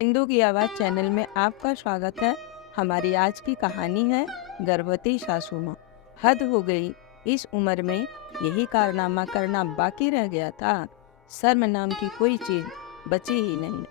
इंदू की आवाज़ चैनल में आपका स्वागत है। हमारी आज की कहानी है गर्भवती सासू माँ। हद हो गई, इस उम्र में यही कारनामा करना बाकी रह गया था। शर्म नाम की कोई चीज़ बची ही नहीं।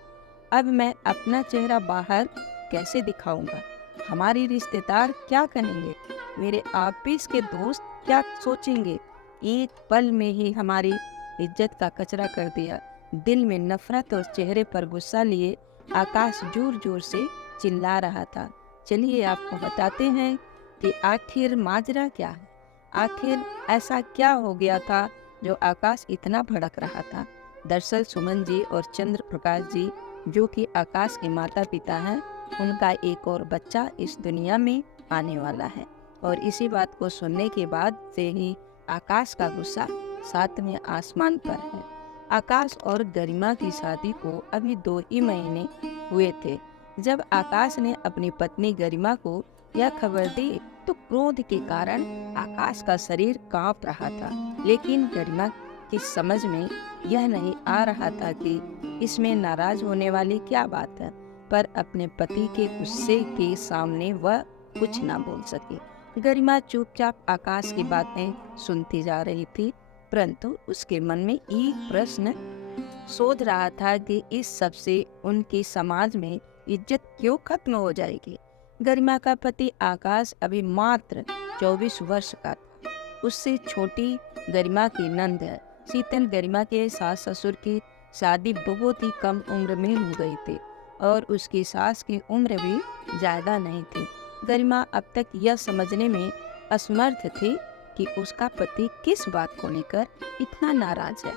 अब मैं अपना चेहरा बाहर कैसे दिखाऊंगा? हमारी रिश्तेदार क्या कहेंगे? मेरे ऑफिस के दोस्त क्या सोचेंगे? एक पल में ही हमारी इज्जत का कचरा कर दिया। दिल में नफरत और चेहरे पर गुस्सा लिए आकाश जोर जोर से चिल्ला रहा था। चलिए आपको बताते हैं कि आखिर माजरा क्या है। आखिर ऐसा क्या हो गया था जो आकाश इतना भड़क रहा था। दरअसल सुमन जी और चंद्र प्रकाश जी, जो कि आकाश के माता पिता हैं, उनका एक और बच्चा इस दुनिया में आने वाला है। और इसी बात को सुनने के बाद से ही आकाश का गुस्सा सातवें आसमान पर है। आकाश और गरिमा की शादी को अभी 2 ही महीने हुए थे जब आकाश ने अपनी पत्नी गरिमा को यह खबर दी। तो क्रोध के कारण आकाश का शरीर कांप रहा था, लेकिन गरिमा की समझ में यह नहीं आ रहा था कि इसमें नाराज होने वाली क्या बात है। पर अपने पति के गुस्से के सामने वह कुछ ना बोल सकी। गरिमा चुपचाप आकाश की बातें सुनती जा रही थी, परंतु उसके मन में एक प्रश्न सोच रहा था कि इस सब से उनकी समाज में इज्जत क्यों खत्म हो जाएगी। गरिमा का पति आकाश अभी मात्र 24 वर्ष का था। उससे छोटी गरिमा की नंद है शीतल। गरिमा के सास ससुर की शादी बहुत ही कम उम्र में हो गई थी और उसकी सास की उम्र भी ज़्यादा नहीं थी। गरिमा अब तक यह समझने में असमर्थ थी कि उसका पति किस बात को लेकर इतना नाराज है।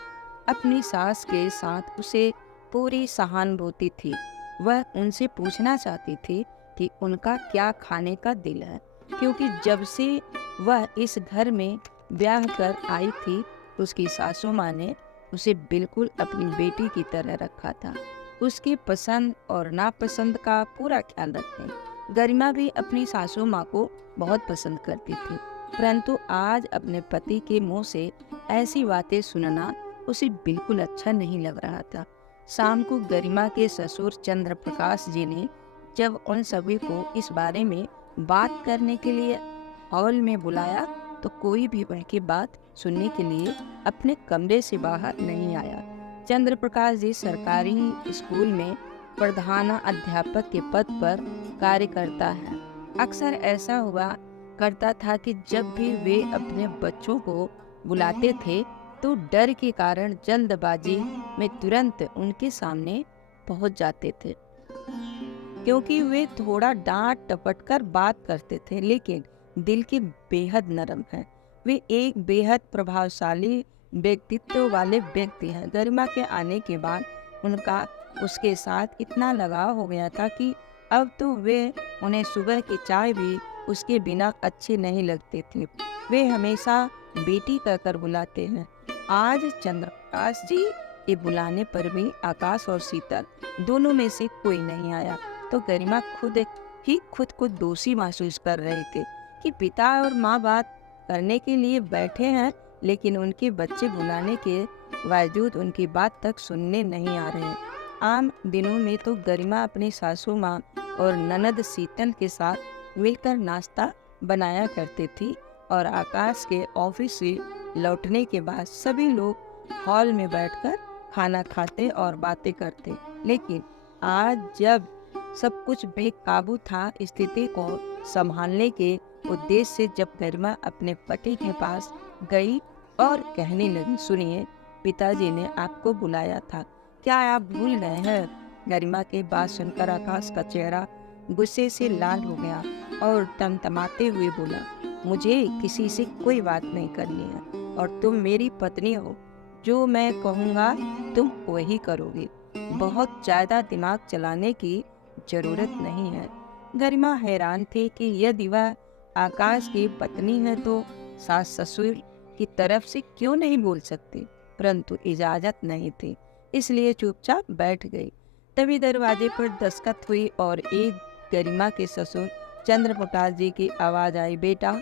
अपनी सास के साथ उसे पूरी सहानुभूति थी। वह उनसे पूछना चाहती थी कि उनका क्या खाने का दिल है, क्योंकि जब से वह इस घर में ब्याह कर आई थी, उसकी सासू माँ ने उसे बिल्कुल अपनी बेटी की तरह रखा था। उसकी पसंद और नापसंद का पूरा ख्याल रखते। गरिमा भी अपनी सासू माँ को बहुत पसंद करती थी, परंतु आज अपने पति के मुंह से ऐसी बातें सुनना उसे बिल्कुल अच्छा नहीं लग रहा था। शाम को गरिमा के ससुर चंद्र प्रकाश जी ने जब उन सभी को इस बारे में बात करने के लिए हॉल में बुलाया, तो कोई भी उनकी बात सुनने के लिए अपने कमरे से बाहर नहीं आया। चंद्र प्रकाश जी सरकारी स्कूल में प्रधान अध्यापक के पद पर कार्य करता है। अक्सर ऐसा हुआ करता था कि जब भी वे अपने बच्चों को बुलाते थे, तो डर के कारण जल्दबाजी में तुरंत उनके सामने पहुंच जाते थे, क्योंकि वे थोड़ा डांट टपट कर बात करते थे, लेकिन दिल के बेहद नरम हैं। वे एक बेहद प्रभावशाली व्यक्तित्व वाले व्यक्ति हैं। गरिमा के आने के बाद उनका उसके साथ इतना लगाव हो गया था कि अब तो वे उन्हें सुबह की चाय भी उसके बिना अच्छी नहीं लगती थी। वे हमेशा बेटी कहकर बुलाते हैं। आज चंद्रप्रकाश जी के बुलाने पर भी आकाश और शीतल दोनों में से कोई नहीं आया। तो गरिमा खुद को दोषी महसूस कर रहे थे कि पिता और माँ बात करने के लिए बैठे हैं, लेकिन उनके बच्चे बुलाने के बावजूद उनकी बात तक सुनने नहीं आ रहे हैं। आम दिनों में तो गरिमा अपनी सासू माँ और ननद शीतल के साथ मिलकर नाश्ता बनाया करती थी और आकाश के ऑफिस से लौटने के बाद सभी लोग हॉल में बैठकर खाना खाते और बातें करते। लेकिन आज जब सब कुछ बेकाबू था, स्थिति को संभालने के उद्देश्य से जब गरिमा अपने पति के पास गई और कहने लगी, सुनिए, पिताजी ने आपको बुलाया था, क्या आप भूल गए हैं? गरिमा के बात सुनकर आकाश का चेहरा गुस्से से लाल हो गया और तमतमाते हुए बोला, मुझे किसी से कोई बात नहीं करनी है और तुम मेरी पत्नी हो। जो मैं कहूँगा तुम वही करोगी। बहुत ज़्यादा दिमाग चलाने की जरूरत नहीं है। गरिमा हैरान थी कि यदि वह आकाश की पत्नी है तो सास ससुर की तरफ से क्यों नहीं बोल सकती, परंतु इजाजत नहीं थी, इसलिए चुपचाप बैठ गई। तभी दरवाजे पर दस्तक हुई और एक गरिमा के ससुर चंद्र प्रकाश जी की आवाज आई, बेटा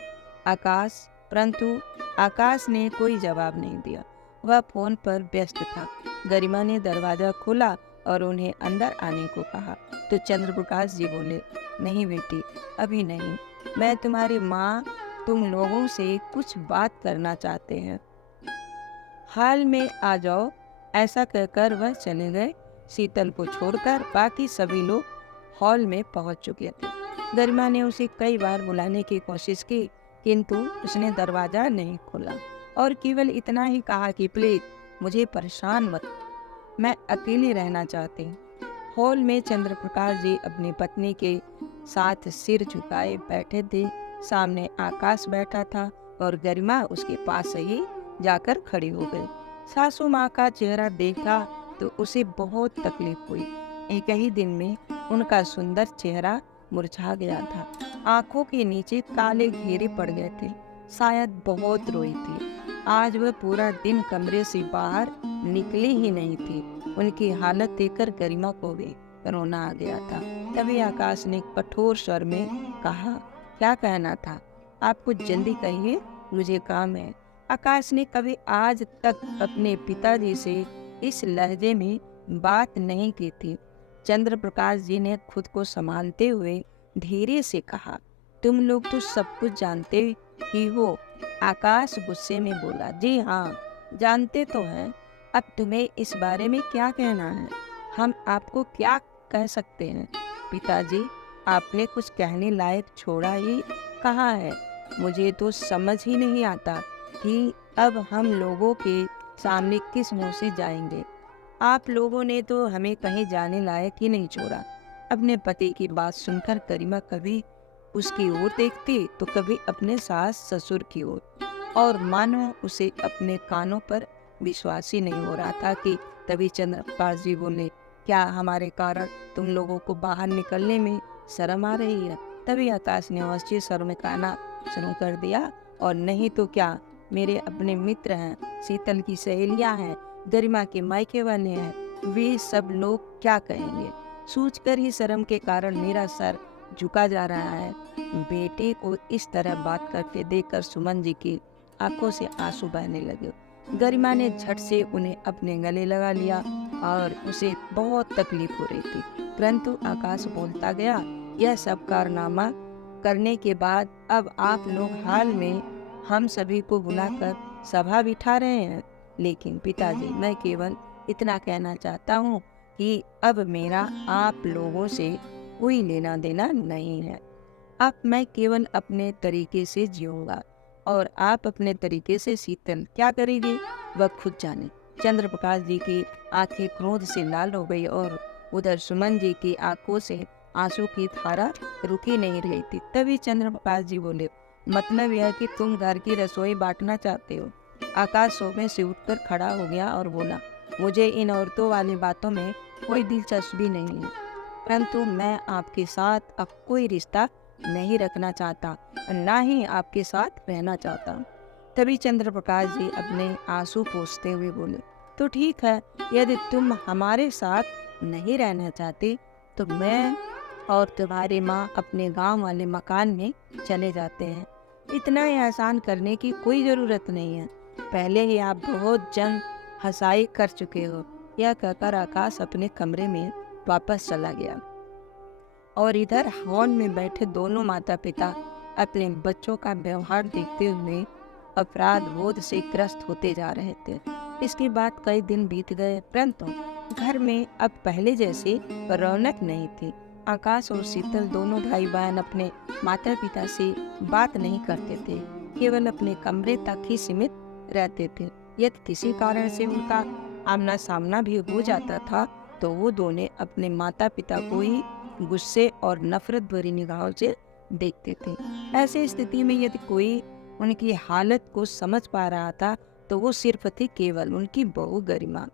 आकाश। परंतु आकाश ने कोई जवाब नहीं दिया, वह फोन पर व्यस्त था। गरिमा ने दरवाजा खोला और उन्हें अंदर आने को कहा तो चंद्रप्रकाश जी बोले, नहीं बेटी, अभी नहीं, मैं तुम्हारी माँ तुम लोगों से कुछ बात करना चाहते हैं, हाल में आ जाओ। ऐसा कहकर वह चले गए। शीतल को छोड़कर बाकी सभी लोग हॉल में पहुंच चुके थे। गरिमा ने उसे कई बार बुलाने की कोशिश की, किंतु उसने दरवाजा नहीं खोला और केवल इतना ही कहा कि प्लीज मुझे परेशान मत, मैं अकेली रहना चाहती हूँ। हॉल में चंद्रप्रकाश जी अपनी पत्नी के साथ सिर झुकाए बैठे थे। सामने आकाश बैठा था और गरिमा उसके पास ही जाकर खड़ी हो गई। सासू माँ का चेहरा देखा तो उसे बहुत तकलीफ हुई। एक ही दिन में उनका सुंदर चेहरा मुरझा गया था। आंखों के नीचे काले घेरे पड़ गए थे। शायद बहुत रोई थी। आज वह पूरा दिन कमरे से बाहर निकली ही नहीं थी। उनकी हालत देखकर गरिमा को भी रोना आ गया था। तभी आकाश ने कठोर स्वर में कहा, क्या कहना था? आप कुछ जल्दी कहिए, मुझे काम है। आकाश ने कभी आज तक अपने पिताजी से इस लहजे में बात नहीं की थी। चंद्रप्रकाश जी ने खुद को संभालते हुए धीरे से कहा, तुम लोग तो सब कुछ जानते ही हो। आकाश गुस्से में बोला, जी हाँ, जानते तो हैं। अब तुम्हें इस बारे में क्या कहना है? हम आपको क्या कह सकते हैं? पिताजी, आपने कुछ कहने लायक छोड़ा ही कहाँ है? मुझे तो समझ ही नहीं आता कि अब हम लोगों के सामने किस मुंह से जाएंगे। आप लोगों ने तो हमें कहीं जाने लायक ही नहीं छोड़ा। अपने पति की बात सुनकर गरिमा कभी उसकी ओर देखती तो कभी अपने सास ससुर की ओर, और मानो उसे अपने कानों पर विश्वास ही नहीं हो रहा था कि तभी चंद्रप्रकाश जी बोले, क्या हमारे कारण तुम लोगों को बाहर निकलने में शर्म आ रही है? तभी आकाश ने ऊंचे स्वर में कहना शुरू कर दिया, और नहीं तो क्या, मेरे अपने मित्र हैं, शीतल की सहेलियां हैं, गरिमा के मायके वाले हैं, वे सब लोग क्या कहेंगे? सोचकर ही शर्म के कारण मेरा सर झुका जा रहा है। बेटे को इस तरह बात करते देखकर सुमन जी की आंखों से आंसू बहने लगे। गरिमा ने झट से उन्हें अपने गले लगा लिया और उसे बहुत तकलीफ हो रही थी, परंतु आकाश बोलता गया, यह सब कारनामा करने के बाद अब आप लोग हाल में हम सभी को बुलाकर सभा बिठा रहे हैं। लेकिन पिताजी, मैं केवल इतना कहना चाहता हूँ कि अब मेरा आप लोगों से कोई लेना देना नहीं है। अब मैं केवल अपने तरीके से जीऊंगा और आप अपने तरीके से। शीतल क्या करेगी वह खुद जाने। चंद्रप्रकाश जी की आंखें क्रोध से लाल हो गई और उधर सुमन जी की आंखों से आंसू की धारा रुकी नहीं रही थी। तभी चंद्रप्रकाश जी बोले, मतलब यह कि तुम घर की रसोई बांटना चाहते हो? आकाश सोफे से उठकर खड़ा हो गया और बोला, मुझे इन औरतों वाली बातों में कोई दिलचस्पी नहीं है, परंतु मैं आपके साथ अब कोई रिश्ता नहीं रखना चाहता, ना ही आपके साथ रहना चाहता। तभी चंद्रप्रकाश जी अपने आंसू पोंछते हुए बोले, तो ठीक है, यदि तुम हमारे साथ नहीं रहना चाहते तो मैं और तुम्हारी माँ अपने गांव वाले मकान में चले जाते हैं। इतना ही आसान करने की कोई ज़रूरत नहीं है, पहले ही आप बहुत जंग हंसाई कर चुके हो। यह कहकर आकाश अपने कमरे में वापस चला गया और इधर हॉल में बैठे दोनों माता पिता अपने बच्चों का व्यवहार देखते हुए अपराध बोध से ग्रस्त होते जा रहे थे। इसके बाद कई दिन बीत गए, परंतु घर में अब पहले जैसी रौनक नहीं थी। आकाश और शीतल दोनों भाई बहन अपने माता पिता से बात नहीं करते थे, केवल अपने कमरे तक ही सीमित रहते थे। यदि किसी कारण से उनका आमना सामना भी हो जाता था तो वो दोनों अपने माता पिता को ही गुस्से और नफरत भरी निगाहों से देखते थे। ऐसी स्थिति में यदि कोई उनकी हालत को समझ पा रहा था तो वो सिर्फ थी केवल उनकी बहू गरिमा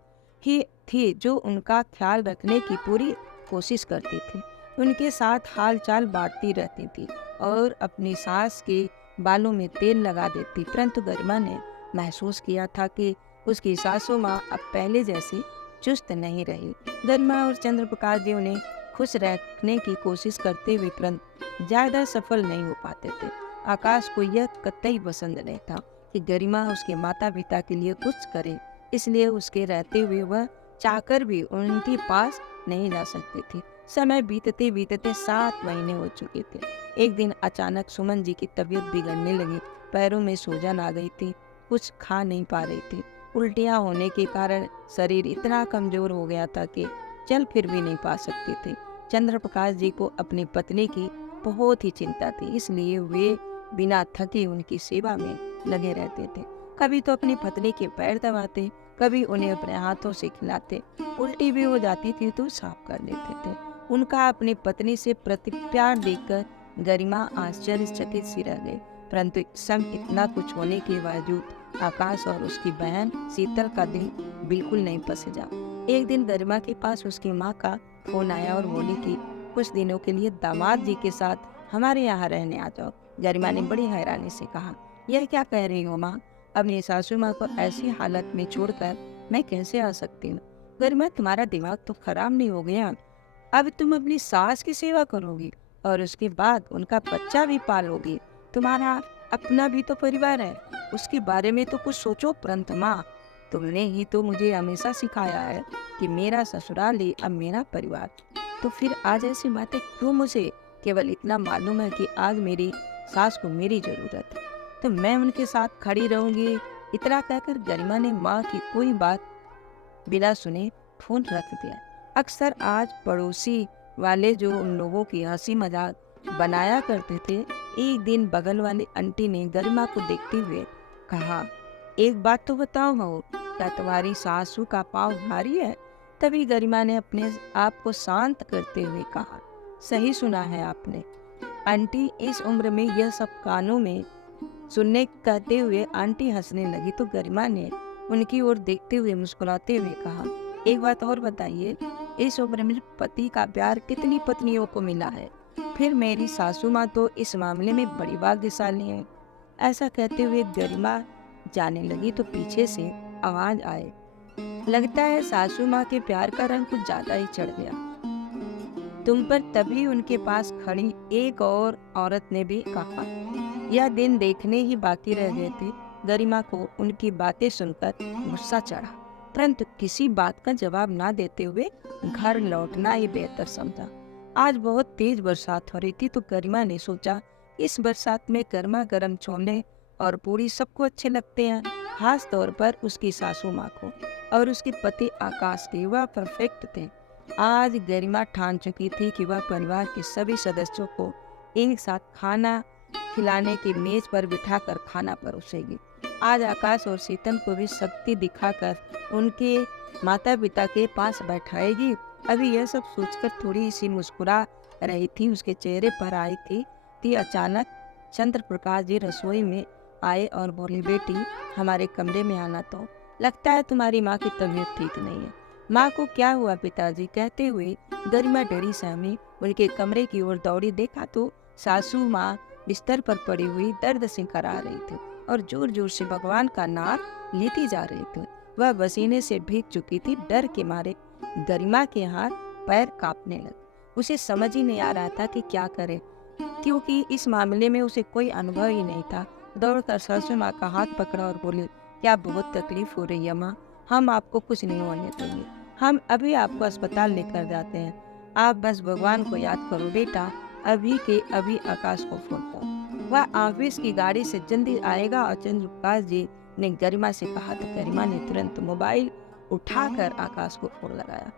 ही थी, जो उनका ख्याल रखने की पूरी कोशिश करती थी। उनके साथ हाल चाल बांटती रहती थी और अपनी सास के बालों में तेल लगा देती, परंतु गरिमा ने महसूस किया था कि उसकी सासू माँ अब पहले जैसी चुस्त नहीं रही। गरिमा और चंद्रप्रकाश जी उन्हें खुश रखने की कोशिश करते हुए परंतु ज्यादा सफल नहीं हो पाते थे। आकाश को यह कतई पसंद नहीं था कि गरिमा उसके माता पिता के लिए कुछ करे, इसलिए उसके रहते हुए वह चाहकर भी उनके पास नहीं जा सकती थी। समय बीतते बीतते 7 महीने हो चुके थे। एक दिन अचानक सुमन जी की तबीयत बिगड़ने लगी। पैरों में सूजन आ गई थी, कुछ खा नहीं पा रही थी। उल्टियां होने के कारण शरीर इतना कमजोर हो गया था कि चल फिर भी नहीं पा सकती थी। चंद्र प्रकाश जी को अपनी पत्नी की बहुत ही चिंता थी, इसलिए वे बिना थके उनकी सेवा में लगे रहते थे। कभी तो अपनी पत्नी के पैर दबाते, कभी उन्हें अपने हाथों से खिलाते। उल्टी भी हो जाती थी तो साफ कर देते थे। उनका अपनी पत्नी से प्रति प्यार देखकर गरिमा आश्चर्यचकित सी रह गई। परंतु सब इतना कुछ होने के बावजूद आकाश और उसकी बहन शीतल का दिल बिल्कुल नहीं पसजा। एक दिन गरिमा के पास उसकी माँ का फोन आया और बोली कि कुछ दिनों के लिए दामाद जी के साथ हमारे यहाँ रहने आ जाओ। गरिमा ने बड़ी हैरानी से कहा, यह क्या कह रही हो माँ? अपनी सासू माँ को ऐसी हालत में छोड़कर मैं कैसे आ सकती हूँ? गरिमा, तुम्हारा दिमाग तो खराब नहीं हो गया? अब तुम अपनी सास की सेवा करोगी और उसके बाद उनका बच्चा भी पालोगी। तुम्हारा अपना भी तो परिवार है, उसके बारे में तो कुछ सोचो। परंतु माँ, तुमने ही तो मुझे हमेशा सिखाया है कि मेरा ससुराल ही अब मेरा परिवार। तो फिर आज ऐसी बातें क्यों? मुझे केवल इतना मालूम है कि आज मेरी सास को मेरी जरूरत है, तो मैं उनके साथ खड़ी रहूंगी। इतना कहकर गरिमा ने माँ की कोई बात बिना सुने फोन रख दिया। अक्सर आज पड़ोसी वाले जो उन लोगों की हंसी मजाक बनाया करते थे, एक दिन बगल वाली आंटी ने गरिमा को देखते हुए कहा, एक बात तो बताओ हो, क्या तुम्हारी सासू का पाँव भारी है? तभी गरिमा ने अपने आप को शांत करते हुए कहा, सही सुना है आपने आंटी। इस उम्र में यह सब कानों में सुनने कहते हुए आंटी हंसने लगी तो गरिमा ने उनकी ओर देखते हुए मुस्कुराते हुए कहा, एक बात और बताइए, इस उम्र में पति का प्यार कितनी पत्नियों को मिला है? फिर मेरी सासू माँ तो इस मामले में बड़ी भाग्यशाली है। ऐसा कहते हुए गरिमा जाने लगी तो पीछे से आवाज आए, लगता है सासू माँ के प्यार का रंग कुछ ज्यादा ही चढ़ गया तुम पर। तभी उनके पास खड़ी एक और औरत ने भी कहा। यह दिन देखने ही बाकी रह गए थे। गरिमा को उनकी बातें सुनकर गुस्सा चढ़ा, परंतु किसी बात का जवाब ना देते हुए घर लौटना ही बेहतर समझा। आज बहुत तेज बरसात हो रही थी तो गरिमा ने सोचा, इस बरसात में गर्मा गर्म छोले और पूरी सबको अच्छे लगते हैं, खास तौर पर उसकी सासू माँ को और उसके पति आकाश के। वह परफेक्ट थे। आज गरिमा ठान चुकी थी कि वह परिवार के सभी सदस्यों को एक साथ खाना खिलाने की मेज पर बिठाकर खाना परोसेगी। आज आकाश और शीतल को भी शक्ति दिखाकर उनके माता पिता के पास बैठाएगी। अभी यह सब सोचकर थोड़ी सी मुस्कुरा रही थी, उसके चेहरे पर आई थी अचानक चंद्र प्रकाश जी रसोई में आए और बोले, बेटी हमारे कमरे में आना, तो लगता है तुम्हारी माँ की तबीयत ठीक नहीं है। माँ को क्या हुआ पिताजी? कहते हुए गरिमा डरी सहमी उनके कमरे की ओर दौड़ी। देखा तो सासू माँ बिस्तर पर पड़ी हुई दर्द से करा रही थी और जोर जोर से भगवान का नाम लेती जा रही थी। वह पसीने से भीग चुकी थी। डर के मारे गरिमा के हाथ पैर कांपने लगे। उसे समझ ही नहीं आ रहा था कि क्या करे, क्योंकि इस मामले में उसे कोई अनुभव ही नहीं था। दौड़कर सासू माँ का हाथ पकड़ा और बोली, क्या बहुत तकलीफ हो रही है माँ? हम आपको कुछ नहीं होने देंगे, हम अभी आपको अस्पताल लेकर जाते हैं। आप बस भगवान को याद करो बेटा। अभी के अभी आकाश को फोन करो, वह ऑफिस की गाड़ी से जल्दी आएगा। और चंद्र प्रकाश जी ने गरिमा से कहा तो गरिमा ने तुरंत मोबाइल उठाकर आकाश को फोन लगाया।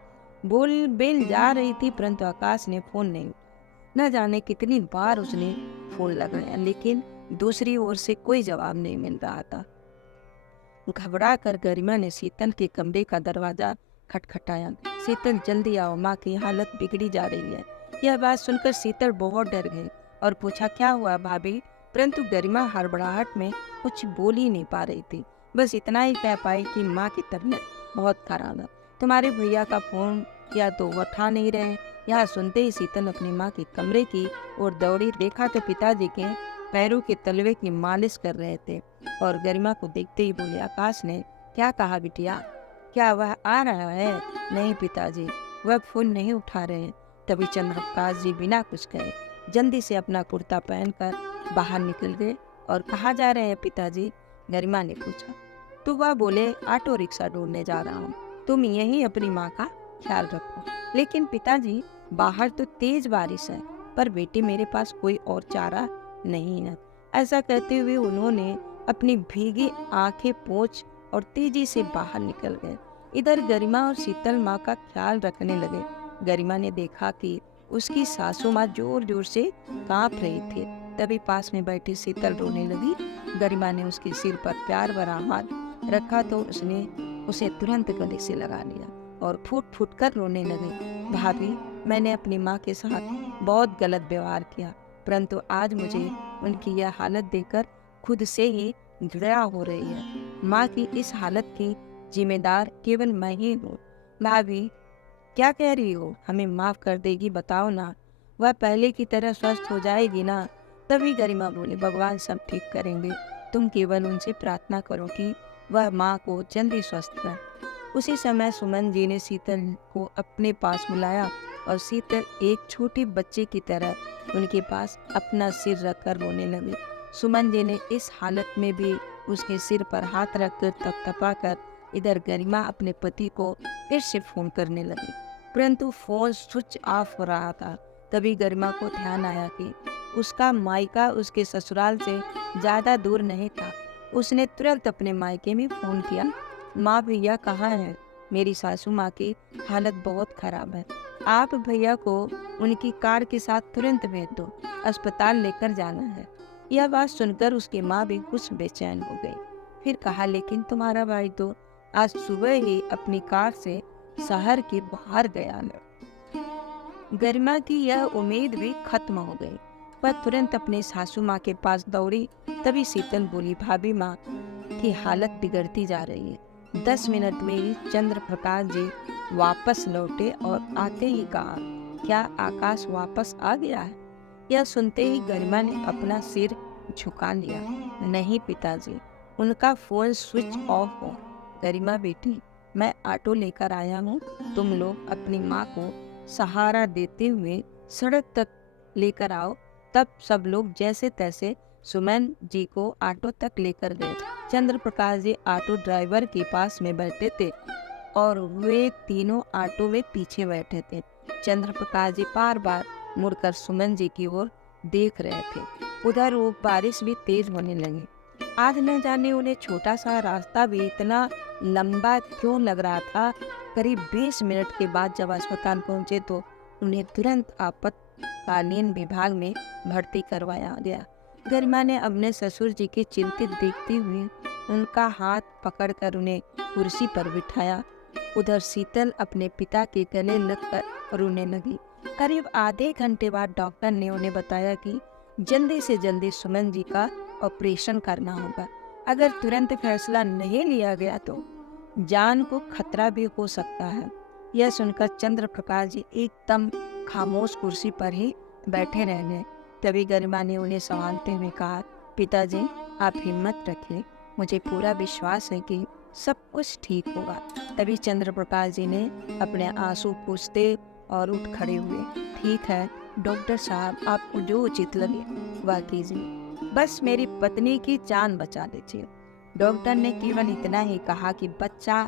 बोल बेल जा रही थी परंतु आकाश ने फोन नहीं। न जाने कितनी बार उसने फोन लगाया लेकिन दूसरी ओर से कोई जवाब नहीं मिल रहा था। घबरा कर गरिमा ने शीतल के कमरे का दरवाजा खटखटाया। शीतल, जल्दी आओ, माँ की हालत बिगड़ी जा रही है। यह बात सुनकर शीतल बहुत डर गई और पूछा, क्या हुआ भाभी? परंतु गरिमा हड़बड़ाहट में कुछ बोल ही नहीं पा रही थी। बस इतना ही कह पाई कि माँ की तबीयत बहुत खराब है। तुम्हारे भैया का फोन किया तो वो उठा नहीं रहे। यह सुनते ही शीतल अपनी माँ के कमरे की ओर दौड़ी। देखा तो पिताजी के पैरों के तलवे की मालिश कर रहे थे और गरिमा को देखते ही बोले, आकाश ने क्या कहा बिटिया? क्या वह आ रहा है? नहीं पिताजी, वह फोन नहीं उठा रहे। तभी चंद्र प्रकाश जी बिना कुछ कहे जल्दी से अपना कुर्ता पहनकर बाहर निकल गए। और कहाँ जा रहे हैं पिताजी? गरिमा ने पूछा। तो वह बोले, ऑटो रिक्शा ढूंढने जा रहा हूँ। तुम यहीं अपनी माँ का ख्याल रखो। लेकिन पिताजी, बाहर तो तेज बारिश है, पर बेटे मेरे पास कोई और चारा नहीं है। ऐसा कहते हुए उन्होंने अपनी भीगी आंखें पोंछ और तेजी से बाहर निकल गए। इधर गरिमा और शीतल माँ का ख्याल रखने लगे। गरिमा ने देखा कि उसकी सासू माँ जोर जोर से कांप रही थी। तभी पास में बैठी शीतल रोने लगी। गरिमा ने उसके सिर पर प्यार भरा हाथ रखा तो उसने उसे तुरंत गले से लगा लिया और फूट फूट कर रोने लगी। भाभी, मैंने अपनी माँ के साथ बहुत गलत व्यवहार किया, परंतु आज मुझे उनकी यह हालत देखकर खुद से ही घृणा हो रही है। माँ की इस हालत की जिम्मेदार केवल मैं ही हूँ। भाभी, क्या कह रही हो? हमें माफ कर देगी? बताओ ना, वह पहले की तरह स्वस्थ हो जाएगी ना? तभी गरिमा बोली, भगवान सब ठीक करेंगे, तुम केवल उनसे प्रार्थना करो कि वह माँ को जल्दी स्वस्थ कर। उसी समय सुमन जी ने शीतल को अपने पास बुलाया और शीतल एक छोटे बच्चे की तरह उनके पास अपना सिर रखकर रोने लगी। सुमन जी ने इस हालत में भी उसके सिर पर हाथ रखकर थपथपा कर इधर गरिमा अपने पति को फिर से फोन करने लगी, परंतु फोन स्विच ऑफ हो रहा था। तभी गरिमा को ध्यान आया कि उसका मायका उसके ससुराल से ज्यादा दूर नहीं था। उसने तुरंत अपने मायके में फोन किया। माँ, भैया कहाँ है? मेरी सासू माँ की हालत बहुत खराब है, आप भैया को उनकी कार के साथ तुरंत भेज दो, अस्पताल लेकर जाना है। यह बात सुनकर उसकी माँ भी कुछ बेचैन हो गई। फिर कहा, लेकिन तुम्हारा भाई तो आज सुबह ही अपनी कार से शहर के बाहर गया है। गरिमा की यह उम्मीद भी खत्म हो गई। वह तुरंत अपने सासू माँ के पास दौड़ी। तभी शीतल बोली, भाभी, माँ की हालत बिगड़ती जा रही है। 10 मिनट में ही चंद्र प्रकाश जी वापस लौटे और आते ही कहा, क्या आकाश वापस आ गया है? यह सुनते ही गरिमा ने अपना सिर झुका लिया। नहीं पिताजी, उनका फोन स्विच ऑफ हो। गरिमा बेटी, मैं ऑटो लेकर आया हूँ, तुम लोग अपनी माँ को सहारा देते हुए सड़क तक लेकर आओ। तब सब लोग जैसे तैसे सुमन जी को ऑटो तक लेकर गए। चंद्र प्रकाश जी ऑटो ड्राइवर के पास में बैठे थे और वे तीनों ऑटो में पीछे बैठे थे। चंद्र प्रकाश जी बार बार मुड़कर सुमन जी की ओर देख रहे थे। उधर वो बारिश भी तेज होने लगी। आज न जाने उन्हें छोटा सा रास्ता भी इतना लंबा क्यों लग रहा था। करीब 20 मिनट के बाद जब अस्पताल पहुंचे तो उन्हें तुरंत आपातकालीन विभाग में भर्ती करवाया गया। गरिमा ने अपने ससुर जी की चिंतित देखते हुए उनका हाथ पकड़कर उन्हें कुर्सी पर बिठाया। उधर शीतल अपने पिता के गले लगकर रोने लगी। करीब आधे घंटे बाद डॉक्टर ने उन्हें बताया कि जल्दी से जल्दी सुमन जी का ऑपरेशन करना होगा। अगर तुरंत फैसला नहीं लिया गया तो जान को खतरा भी हो सकता है। यह सुनकर चंद्र प्रकाश जी एकदम खामोश कुर्सी पर ही बैठे रह गए। तभी गरिमा ने उन्हें संभालते हुए कहा, पिताजी, आप हिम्मत रखिए, मुझे पूरा विश्वास है कि सब कुछ ठीक होगा। तभी चंद्र प्रकाश जी ने अपने आंसू पोंछते और उठ खड़े हुए। ठीक है डॉक्टर साहब, आपको जो उचित लगे वह कीजिए, बस मेरी पत्नी की जान बचा लीजिए। डॉक्टर ने केवल इतना ही कहा कि बच्चा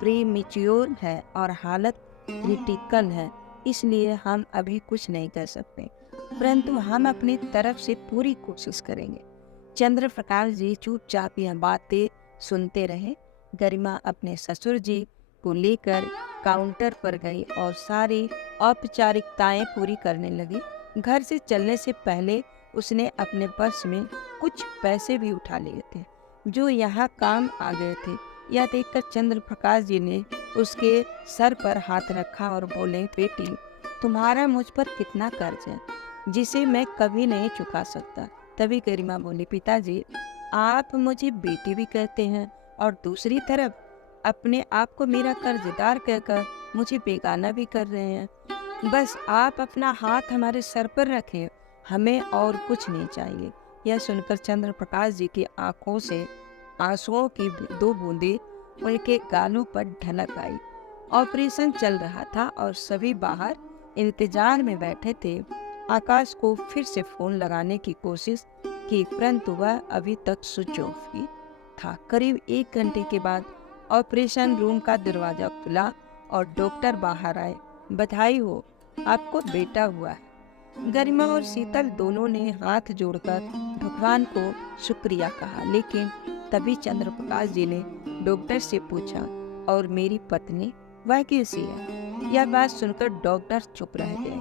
प्रीमेच्योर है और हालत क्रिटिकल है, इसलिए हम अभी कुछ नहीं कर सकते, परंतु हम अपनी तरफ से पूरी कोशिश करेंगे। चंद्र प्रकाश जी चुपचाप यह बातें सुनते रहे। गरिमा अपने ससुर जी को लेकर काउंटर पर गई और सारी औपचारिकताएं पूरी करने लगी। घर से चलने से पहले उसने अपने पर्स में कुछ पैसे भी उठा लिए थे जो यहाँ काम आ गए थे। यह देखकर चंद्र प्रकाश जी ने उसके सर पर हाथ रखा और बोले, बेटी, तुम्हारा मुझ पर कितना कर्ज है जिसे मैं कभी नहीं चुका सकता। तभी गरिमा बोली, पिताजी, आप मुझे बेटी भी कहते हैं और दूसरी तरफ अपने आप को मेरा कर्जदार कहकर मुझे बेगाना भी कर रहे हैं। बस आप अपना हाथ हमारे सर पर रखें, हमें और कुछ नहीं चाहिए। यह सुनकर चंद्र प्रकाश जी की आंखों से आंसुओं की 2 बूंदें उनके गालों पर ढलक आई। ऑपरेशन चल रहा था और सभी बाहर इंतजार में बैठे थे। आकाश को फिर से फोन लगाने की कोशिश की, परंतु वह अभी तक स्विच ऑफ ही था। करीब 1 घंटे के बाद ऑपरेशन रूम का दरवाजा खुला और डॉक्टर बाहर आए। बधाई हो, आपको बेटा हुआ है। गरिमा और शीतल दोनों ने हाथ जोड़कर भगवान को शुक्रिया कहा, लेकिन तभी चंद्र प्रकाश जी ने डॉक्टर से पूछा, और मेरी पत्नी, वह कैसी है? यह बात सुनकर डॉक्टर चुप रह गए।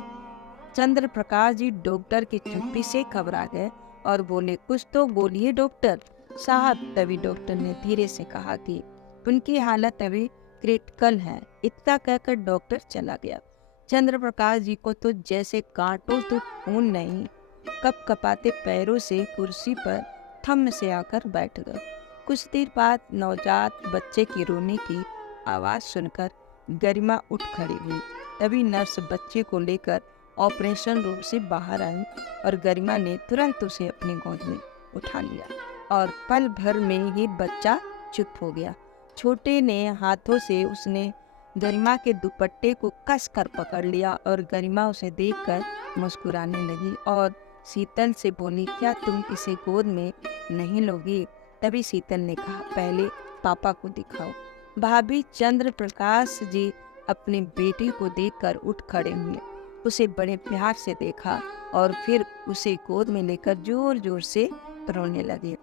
चंद्र प्रकाश जी डॉक्टर की चुप्पी से घबरा गए और बोले, कुछ तो बोलिए डॉक्टर साहब। तभी डॉक्टर ने धीरे से कहा कि उनकी हालत अभी क्रिटिकल है। इतना कहकर डॉक्टर चला गया। चंद्र प्रकाश जी को तो जैसे कांटों तो खून नहीं, कपकपाते पैरों से कुर्सी पर थम से आकर बैठ गए। कुछ देर बाद नवजात बच्चे की रोने की आवाज़ सुनकर गरिमा उठ खड़ी हुई। तभी नर्स बच्चे को लेकर ऑपरेशन रूम से बाहर आई और गरिमा ने तुरंत उसे अपनी गोद में उठा लिया और पल भर में ही बच्चा चुप हो गया। छोटे ने हाथों से उसने गरिमा के दुपट्टे को कस कर पकड़ लिया और गरिमा उसे देखकर मुस्कुराने लगी और शीतल से बोली, क्या तुम इसे गोद में नहीं लोगी? तभी शीतल ने कहा, पहले पापा को दिखाओ। भाभी चंद्र प्रकाश जी अपनी बेटी को देखकर उठ खड़े हुए, उसे बड़े प्यार से देखा और फिर उसे गोद में लेकर जोर जोर से रोने लगे।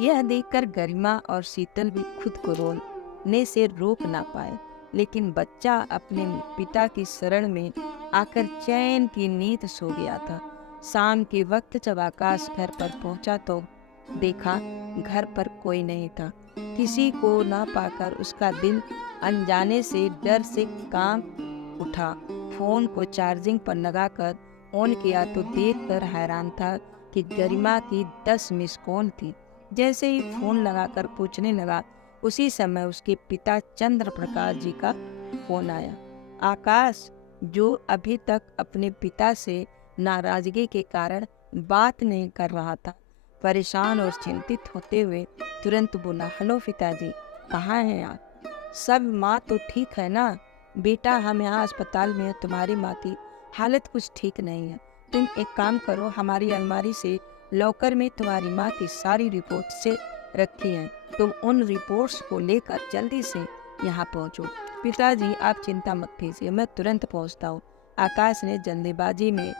यह देखकर गरिमा और शीतल भी खुद को रोने से रोक ना पाए, लेकिन बच्चा अपने पिता की शरण में आकर चैन की नींद सो गया था। शाम के वक्त जब आकाश घर पर पहुंचा तो देखा घर पर कोई नहीं था। किसी को ना पाकर उसका दिल अनजाने से डर से कांप उठा। फोन को चार्जिंग पर लगाकर ऑन किया तो देखकर हैरान था कि गरिमा की 10 मिस कॉल थी। जैसे ही फोन लगाकर पूछने लगा, उसी समय उसके पिता चंद्र प्रकाश जी का फोन आया। आकाश, जो अभी तक अपने पिता से नाराजगी के कारण बात नहीं कर रहा था, परेशान और चिंतित होते हुए तुरंत बोला, हेलो पिताजी, कहाँ हैं आप? सब माँ तो ठीक है ना? बेटा, हम यहाँ अस्पताल में हैं, तुम्हारी माँ की हालत कुछ ठीक नहीं है। तुम एक काम करो, हमारी अलमारी से लॉकर में तुम्हारी माँ की सारी रिपोर्ट से रखी हैं, तुम उन रिपोर्ट्स को लेकर जल्दी से यहाँ पहुँचो। पिताजी, आप चिंता मत कीजिए, मैं तुरंत पहुँचता हूँ। आकाश ने जल्दीबाजी में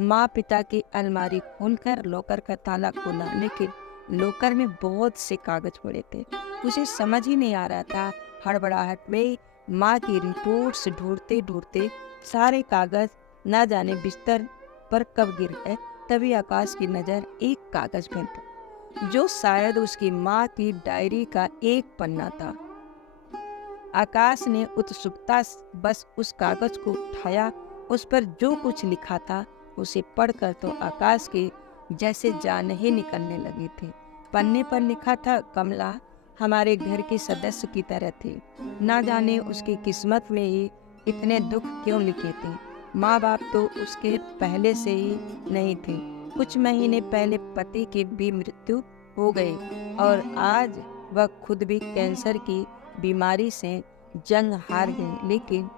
माँ पिता की अलमारी खोलकर लॉकर का ताला खोला, लेकिन लॉकर में बहुत से कागज पड़े थे। उसे समझ ही नहीं आ रहा था। हड़बड़ाहट में माँ की रिपोर्ट्स ढूंढते ढूंढते सारे कागज न जाने बिस्तर पर कब गिर गए। तभी आकाश की नज़र एक कागज पर पड़ी, जो शायद उसकी माँ की डायरी का एक पन्ना था। आकाश ने उत्सुकता बस उस कागज को उठाया। उस पर जो कुछ लिखा था उसे पढ़कर तो आकाश के जैसे जान ही निकलने लगी थी। पन्ने पर लिखा था, कमला हमारे घर के सदस्य की तरह थी। ना जाने उसकी किस्मत में ही इतने दुख क्यों लिखे थे। माँ बाप तो उसके पहले से ही नहीं थे। कुछ महीने पहले पति की भी मृत्यु हो गई और आज वह खुद भी कैंसर की बीमारी से जंग हार गई, लेकिन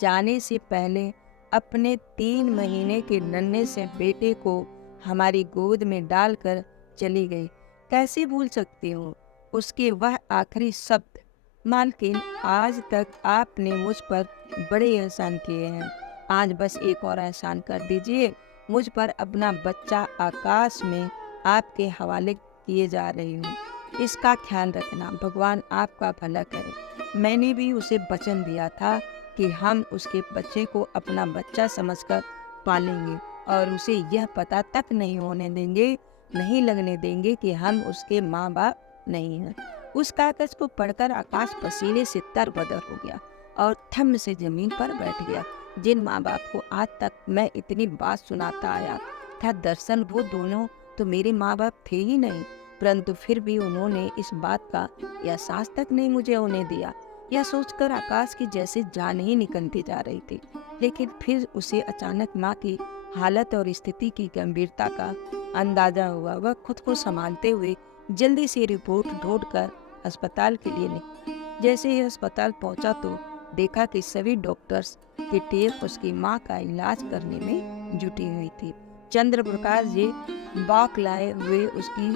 जाने से पहले अपने 3 महीने के नन्हे से बेटे को हमारी गोद में डालकर चली गई। कैसे भूल सकती हूँ उसके वह आखिरी शब्द। मालकिन, आज तक आपने मुझ पर बड़े एहसान किए हैं, आज बस एक और एहसान कर दीजिए। मुझ पर अपना बच्चा आकाश में आपके हवाले किए जा रही हूँ। इसका ख्याल रखना, भगवान आपका भला करे। मैंने भी उसे वचन दिया था कि हम उसके बच्चे को अपना बच्चा समझकर पालेंगे और उसे यह पता तक नहीं लगने देंगे कि हम उसके माँ बाप नहीं हैं। उस कागज को पढ़कर आकाश पसीने से तरबतर हो गया और थम से जमीन पर बैठ गया। जिन माँ बाप को आज तक मैं इतनी बात सुनाता आया था, दरअसल वो दोनों तो मेरे माँ बाप थे ही नहीं, परंतु फिर भी उन्होंने इस बात का एहसास तक नहीं मुझे होने दिया। यह सोचकर आकाश की जैसे जान ही निकलती जा रही थी। लेकिन फिर उसे अचानक माँ की हालत और स्थिति की गंभीरता का अंदाजा हुआ। वह खुद को संभालते हुए जल्दी से रिपोर्ट ढूंढकर अस्पताल के लिए निकला। जैसे ही अस्पताल पहुंचा तो देखा कि सभी डॉक्टर्स की टीम उसकी माँ का इलाज करने में जुटी हुई थी। चंद्र प्रकाश जी बाक लाए हुए उसकी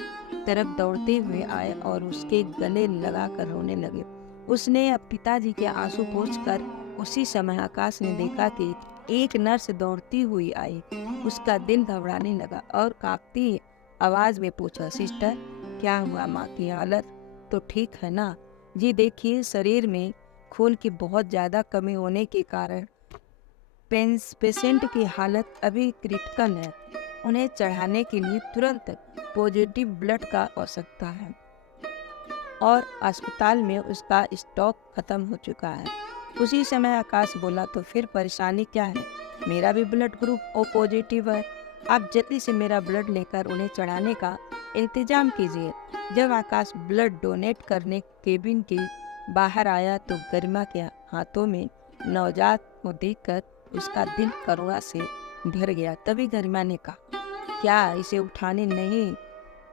तरफ दौड़ते हुए आए और उसके गले लगा कर रोने लगे। उसने अब पिताजी के आंसू पोंछकर उसी समय आकाश ने देखा कि एक नर्स दौड़ती हुई आई। उसका दिल घबराने लगा और कांपती आवाज में पूछा, सिस्टर क्या हुआ, माँ की हालत तो ठीक है ना? जी देखिए, शरीर में खून की बहुत ज़्यादा कमी होने के कारण पेशेंट की हालत अभी क्रिटिकल है। उन्हें चढ़ाने के लिए तुरंत पॉजिटिव ब्लड का आवश्यकता है और अस्पताल में उसका स्टॉक खत्म हो चुका है। उसी समय आकाश बोला, तो फिर परेशानी क्या है? मेरा भी ब्लड ग्रुप ओ पॉजिटिव है। आप जल्दी से मेरा ब्लड लेकर उन्हें चढ़ाने का इंतजाम कीजिए। जब आकाश ब्लड डोनेट करने केबिन के बाहर आया तो गरिमा के हाथों में नवजात को देखकर उसका दिल करुणा से भर गया। तभी गरिमा ने कहा, क्या इसे उठाने नहीं?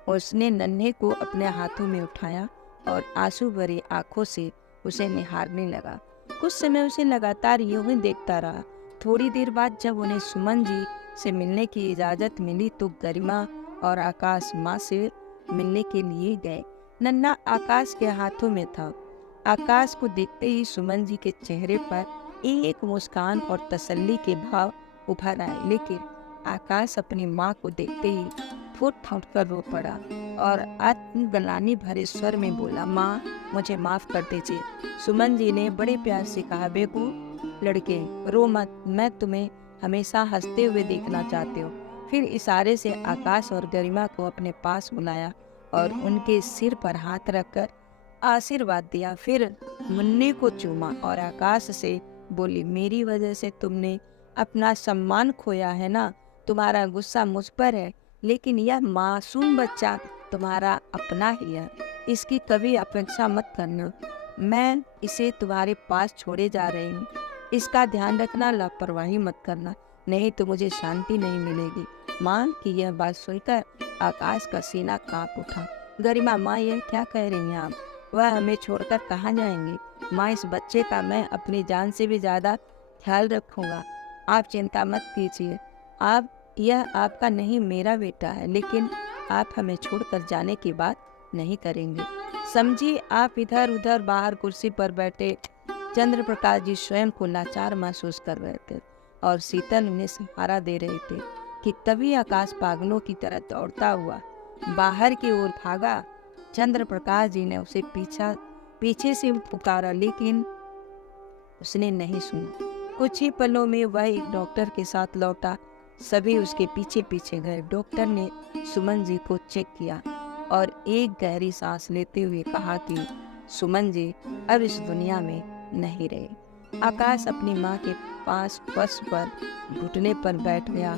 उसने नन्हे को अपने हाथों में उठाया और आंसू भरी आंखों से उसे निहारने लगा। कुछ समय उसे लगातार यूं ही देखता रहा। थोड़ी देर बाद जब उन्हें सुमन जी से मिलने की इजाजत मिली तो गरिमा और आकाश माँ से मिलने के लिए गए। नन्हा आकाश के हाथों में था। आकाश को देखते ही सुमन जी के चेहरे पर एक मुस्कान और तसल्ली के भाव उभर आए, लेकिन आकाश अपनी माँ को देखते ही फूट फूट कर रो पड़ा और आत्मग्लानि भरे स्वर में बोला, माँ मुझे माफ कर दीजिए। सुमन जी ने बड़े प्यार से कहा, बेकू लड़के रो मत, मैं तुम्हें हमेशा हंसते हुए देखना चाहती हूँ। फिर इशारे से आकाश और गरिमा को अपने पास बुलाया और उनके सिर पर हाथ रखकर आशीर्वाद दिया। फिर मुन्नी को चूमा और आकाश से बोली, मेरी वजह से तुमने अपना सम्मान खोया है ना? तुम्हारा गुस्सा मुझ पर है, लेकिन यह मासूम बच्चा तुम्हारा अपना ही है। इसकी कभी अपेक्षा मत करना। मैं इसे तुम्हारे पास छोड़े जा रही हूँ। इसका ध्यान रखना, लापरवाही मत करना, नहीं तो मुझे शांति नहीं मिलेगी। माँ की यह बात सुनकर आकाश का सीना कांप उठा। गरिमा, माँ ये क्या कह रही हैं आप? वह हमें छोड़कर कहाँ जाएंगे? माँ, इस बच्चे का मैं अपनी जान से भी ज़्यादा ख्याल रखूँगा। आप चिंता मत कीजिए। यह आपका नहीं, मेरा बेटा है, लेकिन आप हमें छोड़कर जाने की बात नहीं करेंगे। समझिए, आप इधर उधर बाहर कुर्सी पर बैठे चंद्र प्रकाश जी स्वयं को लाचार महसूस कर रहे थे और शीतल उन्हें सहारा दे रहे थे कि तभी आकाश पागलों की तरह दौड़ता हुआ बाहर की ओर भागा। चंद्र प्रकाश जी ने उसे पीछे से पुकारा, लेकिन उसने नहीं सुना। कुछ ही पलों में वह एक डॉक्टर के साथ लौटा। सभी उसके पीछे पीछे गए। डॉक्टर ने सुमन जी को चेक किया और एक गहरी सांस लेते हुए कहा कि सुमन जी अब इस दुनिया में नहीं रहे। आकाश अपनी माँ के पास फर्श पर घुटने पर बैठ गया।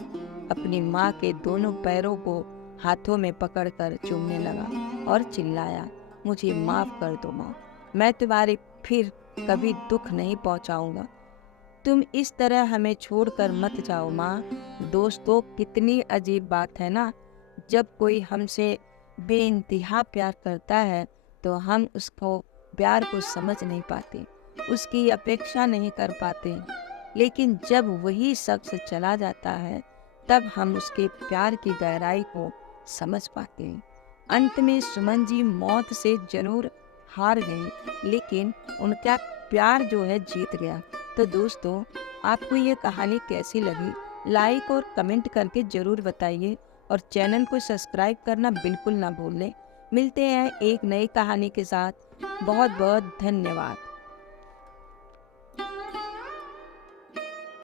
अपनी माँ के दोनों पैरों को हाथों में पकड़कर चूमने लगा और चिल्लाया, मुझे माफ कर दो माँ, मैं तुम्हारे फिर कभी दुख नहीं पहुँचाऊँगा। तुम इस तरह हमें छोड़कर मत जाओ माँ। दोस्तों, कितनी अजीब बात है ना, जब कोई हमसे बेइंतहा प्यार करता है तो हम उसको प्यार को समझ नहीं पाते, उसकी अपेक्षा नहीं कर पाते, लेकिन जब वही शख्स चला जाता है तब हम उसके प्यार की गहराई को समझ पाते हैं। अंत में सुमन जी मौत से जरूर हार गए, लेकिन उनका प्यार जो है जीत गया। तो दोस्तों, आपको ये कहानी कैसी लगी? लाइक और कमेंट करके ज़रूर बताइए और चैनल को सब्सक्राइब करना बिल्कुल ना भूलें। मिलते हैं एक नई कहानी के साथ। बहुत बहुत धन्यवाद।